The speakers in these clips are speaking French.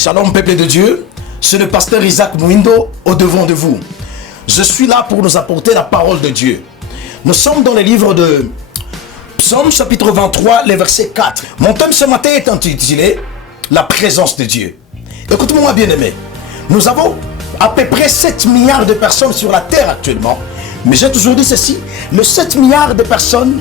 Shalom peuple de Dieu, c'est le pasteur Isaac Mouindo au devant de vous. Je suis là pour nous apporter la parole de Dieu. Nous sommes dans le livre de Psaume chapitre 23, le verset 4. Mon thème ce matin est intitulé La présence de Dieu. Écoute-moi bien aimé, nous avons à peu près 7 milliards de personnes sur la terre actuellement. Mais j'ai toujours dit ceci, le 7 milliards de personnes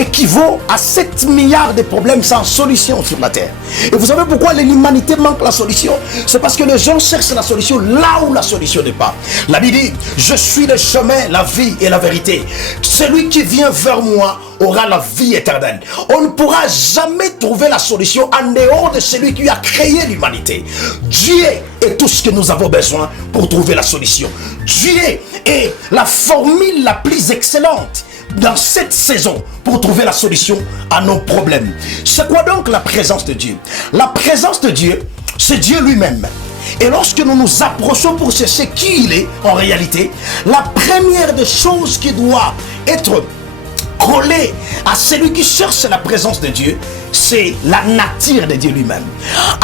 équivaut à 7 milliards de problèmes sans solution sur la terre. Et vous savez pourquoi l'humanité manque la solution? C'est parce que les gens cherchent la solution là où la solution n'est pas. La Bible dit, je suis le chemin, la vie et la vérité. Celui qui vient vers moi aura la vie éternelle. On ne pourra jamais trouver la solution en dehors de celui qui a créé l'humanité. Dieu est tout ce que nous avons besoin pour trouver la solution. Dieu est la formule la plus excellente dans cette saison pour trouver la solution à nos problèmes. C'est quoi donc la présence de Dieu? La présence de Dieu, c'est Dieu lui-même. Et lorsque nous nous approchons pour chercher qui il est en réalité, la première des choses qui doit être collée à celui qui cherche la présence de Dieu, c'est la nature de Dieu lui-même.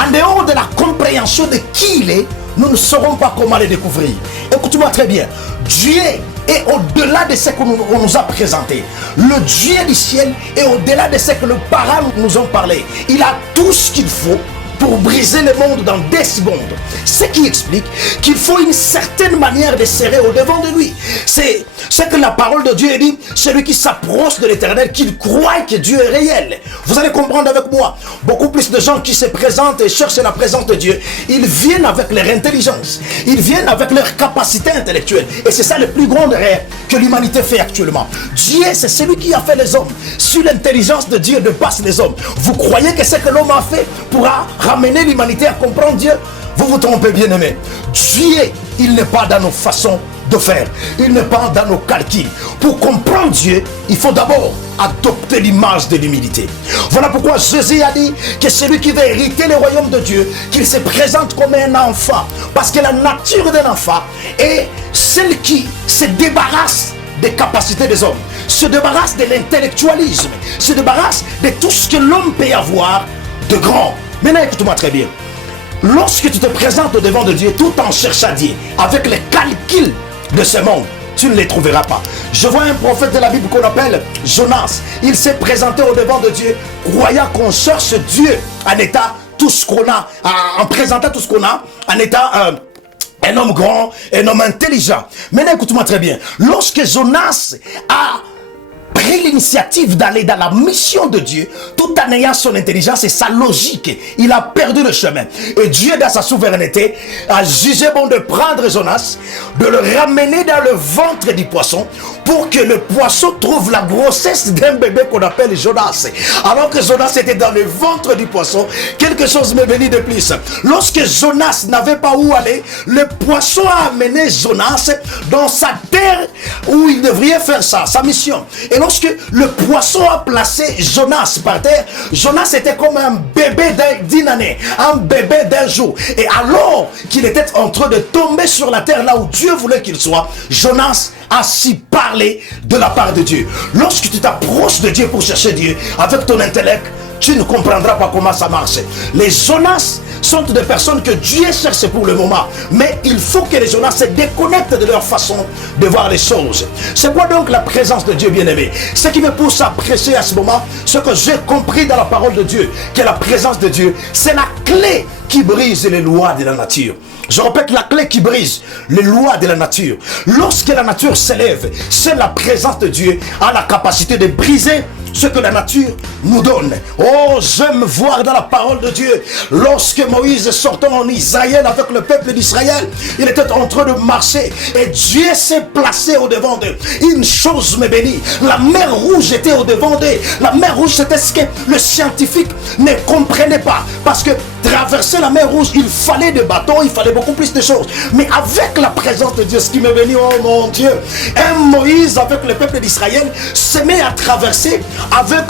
En dehors de la compréhension de qui il est, nous ne saurons pas comment le découvrir. Écoute-moi très bien. Dieu est au-delà de ce qu'on nous a présenté. Le Dieu du ciel est au-delà de ce que nos parents nous ont parlé. Il a tout ce qu'il faut pour briser le monde dans 10 secondes. Ce qui explique qu'il faut une certaine manière de serrer au devant de lui. C'est ce que la parole de Dieu dit, celui qui s'approche de l'éternel, qu'il croit que Dieu est réel. Vous allez comprendre avec moi, beaucoup plus de gens qui se présentent et cherchent la présence de Dieu, ils viennent avec leur intelligence, ils viennent avec leur capacité intellectuelle. Et c'est ça le plus grand rêve que l'humanité fait actuellement. Dieu, c'est celui qui a fait les hommes. Sur l'intelligence de Dieu dépasse les hommes. Vous croyez que ce que l'homme a fait pourra ramener l'humanité à comprendre Dieu? Vous vous trompez, bien aimé. Dieu, il n'est pas dans nos façons de faire. Il n'est pas dans nos calculs. Pour comprendre Dieu, il faut d'abord adopter l'image de l'humilité. Voilà pourquoi Jésus a dit que celui qui veut hériter le royaume de Dieu, qu'il se présente comme un enfant. Parce que la nature d'un enfant est celle qui se débarrasse des capacités des hommes, se débarrasse de l'intellectualisme, se débarrasse de tout ce que l'homme peut avoir de grand. Maintenant, écoute-moi très bien. Lorsque tu te présentes au devant de Dieu, tout en cherchant Dieu, avec les calculs de ce monde, tu ne les trouveras pas. Je vois un prophète de la Bible qu'on appelle Jonas. Il s'est présenté au devant de Dieu, croyant qu'on cherche Dieu en état tout ce qu'on a, en présentant tout ce qu'on a, en état un homme grand, un homme intelligent. Maintenant, écoute-moi très bien. Lorsque Jonas a pris l'initiative d'aller dans la mission de Dieu, tout en ayant son intelligence et sa logique, il a perdu le chemin. Et Dieu, dans sa souveraineté, a jugé bon de prendre Jonas, de le ramener dans le ventre du poisson, pour que le poisson trouve la grossesse d'un bébé qu'on appelle Jonas. Alors que Jonas était dans le ventre du poisson, quelque chose m'est venu de plus. Lorsque Jonas n'avait pas où aller, le poisson a amené Jonas dans sa terre où il devrait faire ça, sa mission. Et lorsque le poisson a placé Jonas par terre, Jonas était comme un bébé d'une année, un bébé d'un jour. Et alors qu'il était en train de tomber sur la terre là où Dieu voulait qu'il soit, Jonas a si parlé de la part de Dieu. Lorsque tu t'approches de Dieu pour chercher Dieu avec ton intellect, tu ne comprendras pas comment ça marche. Les Jonas sont des personnes que Dieu cherche pour le moment. Mais il faut que les Jonas se déconnectent de leur façon de voir les choses. C'est quoi donc la présence de Dieu, bien-aimé? Ce qui me pousse à prêcher à ce moment, ce que j'ai compris dans la parole de Dieu, que la présence de Dieu, c'est la clé qui brise les lois de la nature. Je répète, la clé qui brise les lois de la nature. Lorsque la nature s'élève, c'est la présence de Dieu a la capacité de briser ce que la nature nous donne. Oh, j'aime voir dans la parole de Dieu, lorsque Moïse sortant en Israël avec le peuple d'Israël, il était en train de marcher et Dieu s'est placé au devant d'eux. Une chose me bénit, la mer rouge était au devant d'eux. La mer rouge, c'était ce que le scientifique ne comprenait pas, parce que traverser la mer rouge, il fallait des bateaux, il fallait beaucoup plus de choses. Mais avec la présence de Dieu, ce qui me bénit, oh mon Dieu, un Moïse avec le peuple d'Israël se met à traverser avec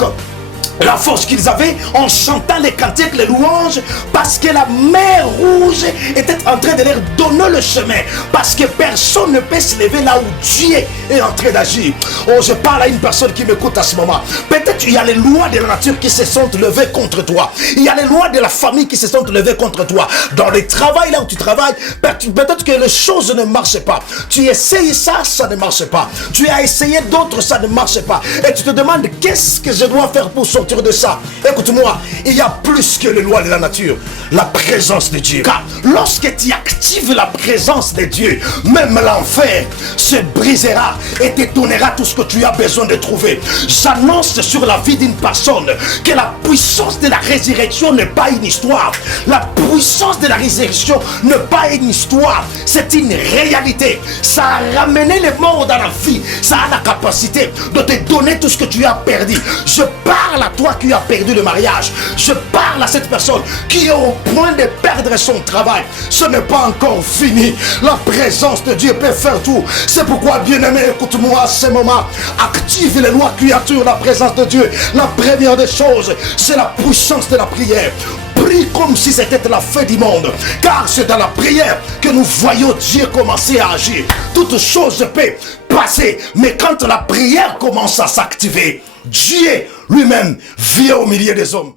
la force qu'ils avaient en chantant les cantiques, les louanges, parce que la mer rouge était en train de leur donner le chemin, parce que personne ne peut se lever là où Dieu est en train d'agir. Oh, je parle à une personne qui m'écoute à ce moment. Peut-être il y a les lois de la nature qui se sont levées contre toi. Il y a les lois de la famille qui se sont levées contre toi. Dans le travail, là où tu travailles, peut-être que les choses ne marchent pas. Tu essayes ça, ça ne marche pas. Tu as essayé d'autres, ça ne marche pas. Et tu te demandes, qu'est-ce que je dois faire pour sortir de ça? Écoute-moi, il y a plus que les lois de la nature, la présence de Dieu. Car lorsque tu actives la présence de Dieu, même l'enfer se brisera et te donnera tout ce que tu as besoin de trouver. J'annonce sur la vie d'une personne que la puissance de la résurrection n'est pas une histoire. La puissance de la résurrection n'est pas une histoire, c'est une réalité. Ça a ramené les morts dans la vie. Ça a la capacité de te donner tout ce que tu as perdu. Je parle à toi qui as perdu le mariage. Je parle à cette personne qui est au point de perdre son travail. Ce n'est pas encore fini. La présence de Dieu peut faire tout. C'est pourquoi, bien-aimé, écoute-moi à ce moment. Active les lois qui attirent la présence de Dieu. La première des choses, c'est la puissance de la prière. Prie comme si c'était la fin du monde, car c'est dans la prière que nous voyons Dieu commencer à agir. Toute chose peut passer, mais quand la prière commence à s'activer, Dieu lui-même vient au milieu des hommes.